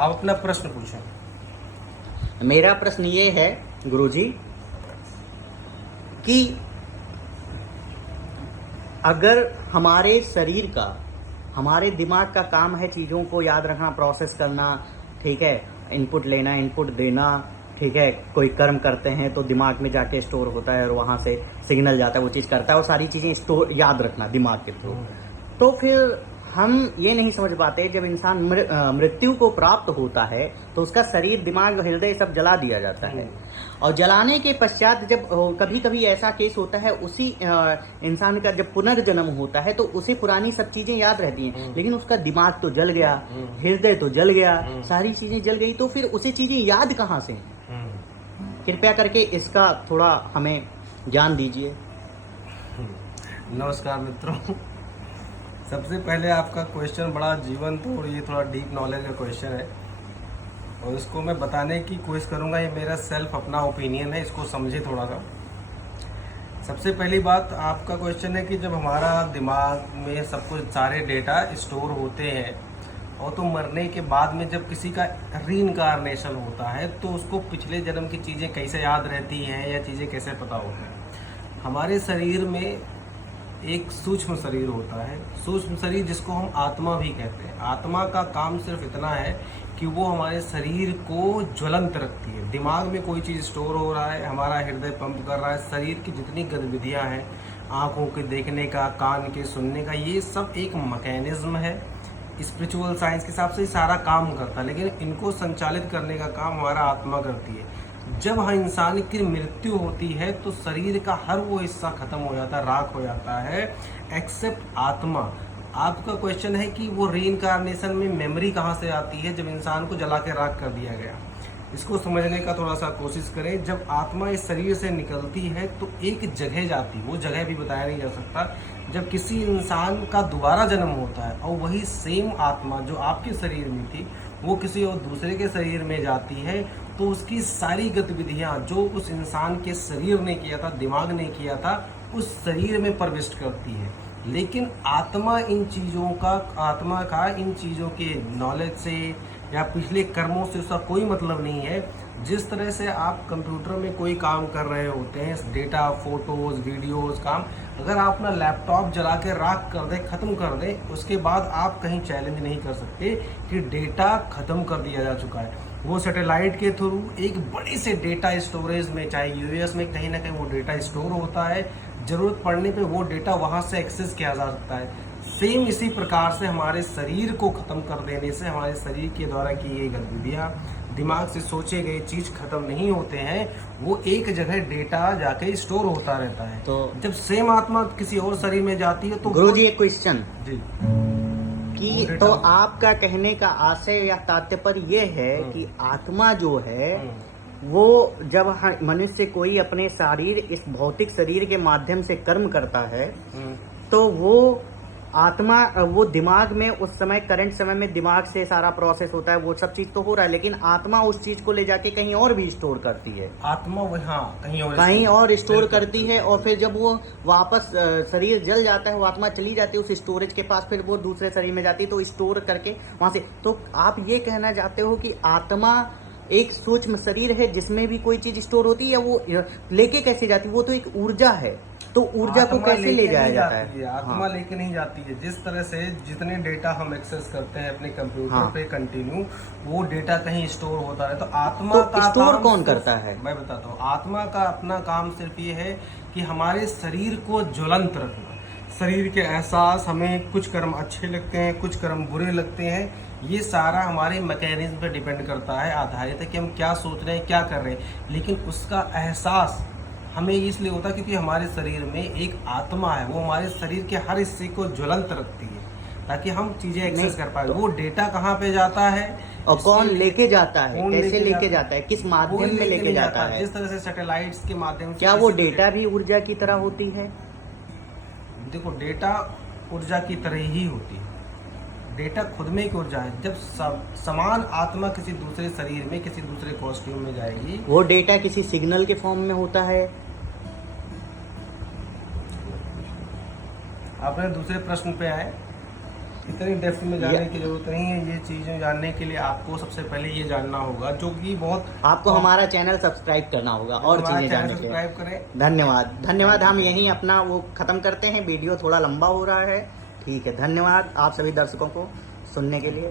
आप अपना प्रश्न पूछें। मेरा प्रश्न ये है गुरुजी कि अगर हमारे शरीर का, हमारे दिमाग का काम है चीज़ों को याद रखना, प्रोसेस करना, ठीक है, इनपुट लेना, इनपुट देना, ठीक है, कोई कर्म करते हैं तो दिमाग में जाके स्टोर होता है और वहाँ से सिग्नल जाता है, वो चीज़ करता है और सारी चीज़ें स्टोर याद रखना दिमाग के थ्रू। तो फिर हम ये नहीं समझ पाते जब इंसान मृत्यु को प्राप्त होता है तो उसका शरीर, दिमाग, हृदय सब जला दिया जाता है और जलाने के पश्चात जब कभी कभी ऐसा केस होता है उसी इंसान का जब पुनर्जन्म होता है तो उसे पुरानी सब चीजें याद रहती हैं, लेकिन उसका दिमाग तो जल गया, हृदय तो जल गया, सारी चीजें जल गई, तो फिर उसे चीजें याद कहाँ से? कृपया करके इसका थोड़ा हमें ज्ञान दीजिए। नमस्कार मित्रों, सबसे पहले आपका क्वेश्चन बड़ा जीवंत और ये थोड़ा डीप नॉलेज का क्वेश्चन है और इसको मैं बताने की कोशिश करूंगा। ये मेरा सेल्फ अपना ओपिनियन है, इसको समझे थोड़ा सा। सबसे पहली बात, आपका क्वेश्चन है कि जब हमारा दिमाग में सब कुछ सारे डेटा स्टोर होते हैं और तो मरने के बाद में जब किसी का रीइंकार्नेशन होता है तो उसको पिछले जन्म की चीज़ें कैसे याद रहती हैं या चीज़ें कैसे पता होती हैं। हमारे शरीर में एक सूक्ष्म शरीर होता है, सूक्ष्म शरीर जिसको हम आत्मा भी कहते हैं। आत्मा का काम सिर्फ इतना है कि वो हमारे शरीर को ज्वलंत रखती है। दिमाग में कोई चीज़ स्टोर हो रहा है, हमारा हृदय पंप कर रहा है, शरीर की जितनी गतिविधियां हैं, आँखों के देखने का, कान के सुनने का, ये सब एक मैकेनिज्म है। स्पिरिचुअल साइंस के हिसाब से सारा काम करता है, लेकिन इनको संचालित करने का काम हमारा आत्मा करती है। जब हाँ इंसान की मृत्यु होती है तो शरीर का हर वो हिस्सा खत्म हो जाता है, राख हो जाता है, एक्सेप्ट आत्मा। आपका क्वेश्चन है कि वो रीइंकार्नेशन में मेमोरी कहाँ से आती है जब इंसान को जला के राख कर दिया गया। इसको समझने का थोड़ा सा कोशिश करें। जब आत्मा इस शरीर से निकलती है तो एक जगह जाती, वो जगह भी बताया नहीं जा सकता। जब किसी इंसान का दोबारा जन्म होता है और वही सेम आत्मा जो आपके शरीर में थी वो किसी और दूसरे के शरीर में जाती है तो उसकी सारी गतिविधियां जो उस इंसान के शरीर ने किया था, दिमाग ने किया था, उस शरीर में प्रविष्ट करती है। लेकिन आत्मा इन चीज़ों के नॉलेज से या पिछले कर्मों से उसका कोई मतलब नहीं है। जिस तरह से आप कंप्यूटर में कोई काम कर रहे होते हैं, डेटा, फोटोज, वीडियोज काम, अगर आप अपना लैपटॉप जला के राख कर दें, ख़त्म कर दें, उसके बाद आप कहीं चैलेंज नहीं कर सकते कि डेटा ख़त्म कर दिया जा चुका है। वो सैटेलाइट के थ्रू एक बड़े से डेटा स्टोरेज में, चाहे यूएस में कहीं ना कहीं वो डेटा स्टोर होता है, ज़रूरत पड़ने पे वो डेटा वहाँ से एक्सेस किया जा सकता है। सेम इसी प्रकार से हमारे शरीर को ख़त्म कर देने से हमारे शरीर के द्वारा की गई गतिविधियाँ, दिमाग से सोचे गए चीज़ खत्म नहीं होते हैं, वो एक जगह डेटा जाके स्टोर होता रहता है। तो जब सेम आत्मा किसी और शरीर में जाती है तो गुरुजी एक क्वेश्चन जी कि तो आपका कहने का आशय या तात्पर्य ये है कि आत्मा जो है वो जब मनुष्य कोई अपने शरीर, इस भौतिक शरीर के माध्यम से कर्म करता है तो वो आत्मा, वो दिमाग में उस समय, करंट समय में दिमाग से सारा प्रोसेस होता है, वो सब चीज तो हो रहा है, लेकिन आत्मा उस चीज को ले जाके कहीं और भी स्टोर करती है। आत्मा वो कहीं और स्टोर करती है और फिर जब वो वापस शरीर जल जाता है, वो आत्मा चली जाती है उस स्टोरेज के पास, फिर वो दूसरे शरीर में जाती है तो स्टोर करके वहां से। तो आप ये कहना चाहते हो कि आत्मा एक सूक्ष्म शरीर है जिसमें भी कोई चीज स्टोर होती है, या वो लेके कैसे जाती है? वो तो एक ऊर्जा है, तो ऊर्जा को कैसे ले जाया जाता है? आत्मा लेके नहीं जाती है। जिस तरह से जितने डेटा हम एक्सेस करते हैं अपने कंप्यूटर पे कंटिन्यू, वो डेटा कहीं स्टोर होता है। तो आत्मा तो का स्टोर काम कौन करता है? मैं बताता हूँ। आत्मा का अपना काम सिर्फ ये है कि हमारे शरीर को ज्वलंत रखना। शरीर के एहसास, हमें कुछ कर्म अच्छे लगते हैं, कुछ कर्म बुरे लगते हैं, ये सारा हमारे मैकेनिज्म पे डिपेंड करता है, आधारित है कि हम क्या सोच रहे हैं, क्या कर रहे हैं। लेकिन उसका एहसास हमें इसलिए होता है क्योंकि हमारे शरीर में एक आत्मा है, वो हमारे शरीर के हर हिस्से को ज्वलंत रखती है ताकि हम चीजें एक्सेस कर पाए। वो डेटा कहाँ पे जाता है और कौन लेके जाता है, कैसे लेके जाता है, किस माध्यम में लेके जाता है? जिस तरह से सैटेलाइट्स के माध्यम से। क्या वो डेटा भी ऊर्जा की तरह होती है? देखो, डेटा ऊर्जा की तरह ही होती है। डेटा खुद में एक ऊर्जा है। जब समान आत्मा किसी दूसरे शरीर में, किसी दूसरे कॉस्ट्यूम में जाएगी, वो डेटा किसी सिग्नल के फॉर्म में होता है। आपने दूसरे प्रश्न पे आए। इतनी डेप्थ में जाने की जरूरत नहीं है। ये चीजें जानने के लिए आपको सबसे पहले ये जानना होगा, जो कि बहुत आपको हमारा चैनल सब्सक्राइब करना होगा और हमारा चीजें चैनल जानने के लिए। सब्सक्राइब करें। धन्यवाद धन्यवाद। हम यहीं अपना वो खत्म करते हैं, वीडियो थोड़ा लंबा हो रहा है। ठीक है, धन्यवाद आप सभी दर्शकों को सुनने के लिए।